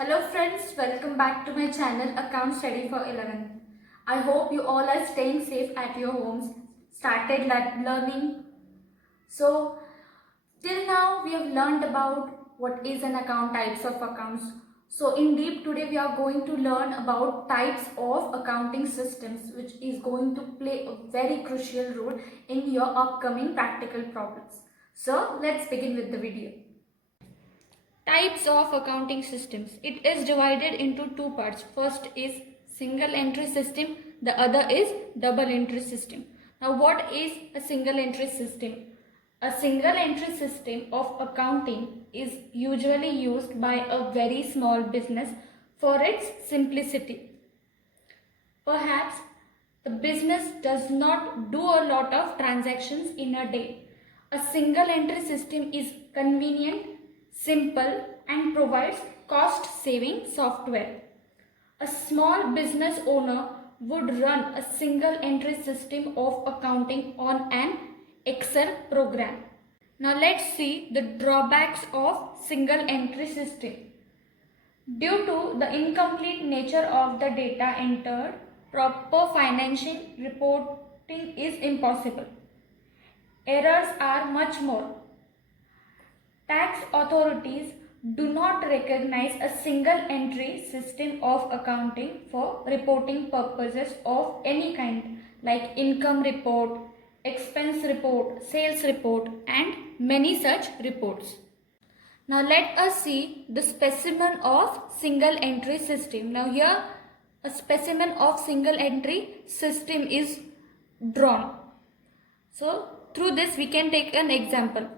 Hello friends, welcome back to my channel Account Study for 11. I hope you all are staying safe at your homes, started learning. So till now we have learned about what is an account, types of accounts. So in deep today we are going to learn about types of accounting systems, which is going to play a very crucial role in your upcoming practical problems. So let's begin with the video. Types of accounting systems. It is divided into two parts. First is single entry system, the other is double entry system. Now what is a single entry system? A single entry system of accounting is usually used by a very small business for its simplicity. Perhaps the business does not do a lot of transactions in a day. A single entry system is convenient, simple, and provides cost-saving software. A small business owner would run a single entry system of accounting on an Excel program. Now let's see the drawbacks of single entry system. Due to the incomplete nature of the data entered, proper financial reporting is impossible. Errors are much more. Tax authorities do not recognize a single entry system of accounting for reporting purposes of any kind, like income report, expense report, sales report, and many such reports. Now let us see the specimen of single entry system. Now here a specimen of single entry system is drawn. So through this we can take an example.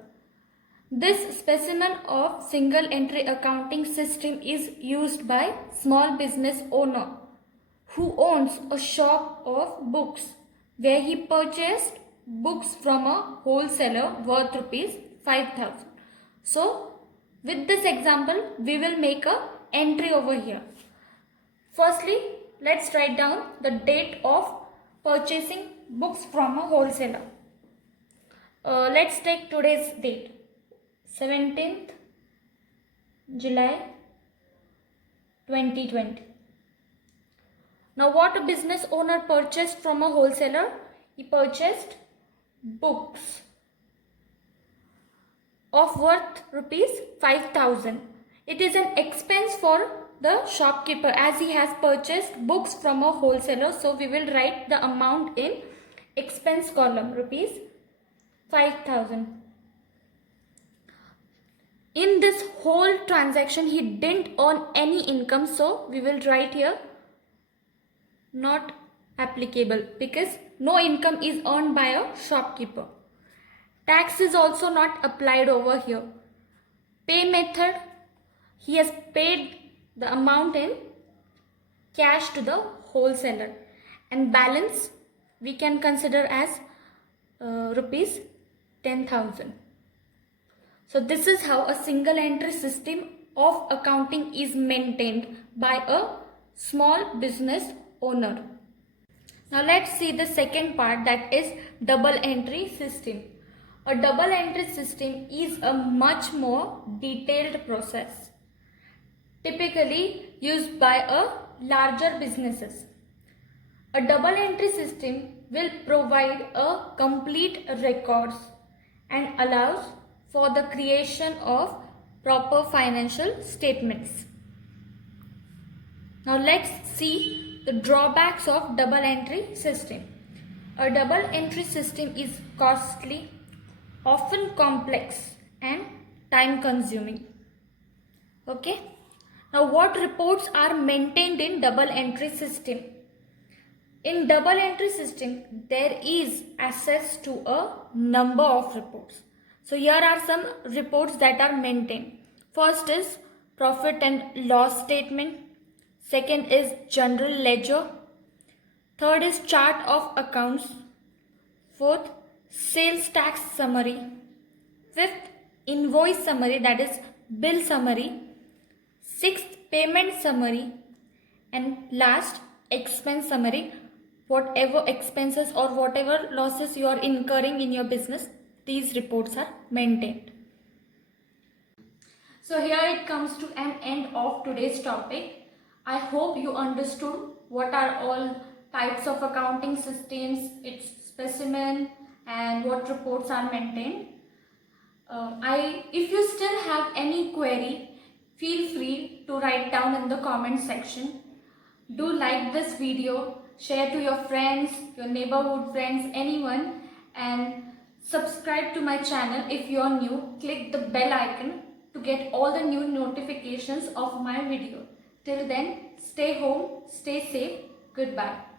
This specimen of single entry accounting system is used by small business owner who owns a shop of books where he purchased books from a wholesaler worth rupees 5,000. So with this example we will make a entry over here. Firstly, let's write down the date of purchasing books from a wholesaler. Let's take today's date. 17th July 2020. Now what a business owner purchased from a wholesaler? He purchased books of worth rupees 5,000. It is an expense for the shopkeeper as he has purchased books from a wholesaler. So we will write the amount in expense column, rupees 5,000. In this whole transaction, he didn't earn any income, so we will write here not applicable because no income is earned by a shopkeeper. Tax is also not applied over here. Pay method, he has paid the amount in cash to the wholesaler, and balance we can consider as rupees 10,000. So this is how a single entry system of accounting is maintained by a small business owner. Now let's see the second part, that is double entry system. A double entry system is a much more detailed process, typically used by a larger businesses. A double entry system will provide a complete records and allows for the creation of proper financial statements. Now let's see the drawbacks of double entry system. A double entry system is costly, often complex and time consuming. Okay. Now what reports are maintained in double entry system? In double entry system, there is access to a number of reports. So here are some reports that are maintained. First is profit and loss statement. Second is general ledger. Third is chart of accounts. Fourth, sales tax summary. Fifth, invoice summary, that is bill summary. Sixth, payment summary. And last, expense summary. Whatever expenses or whatever losses you are incurring in your business, these reports are maintained. So here it comes to an end of today's topic. I hope you understood what are all types of accounting systems, its specimen, and what reports are maintained. If you still have any query, feel free to write down in the comment section. Do like this video, share to your friends, your neighborhood friends, anyone, and subscribe to my channel if you are new. Click the bell icon to get all the new notifications of my video. Till then, stay home, stay safe, goodbye.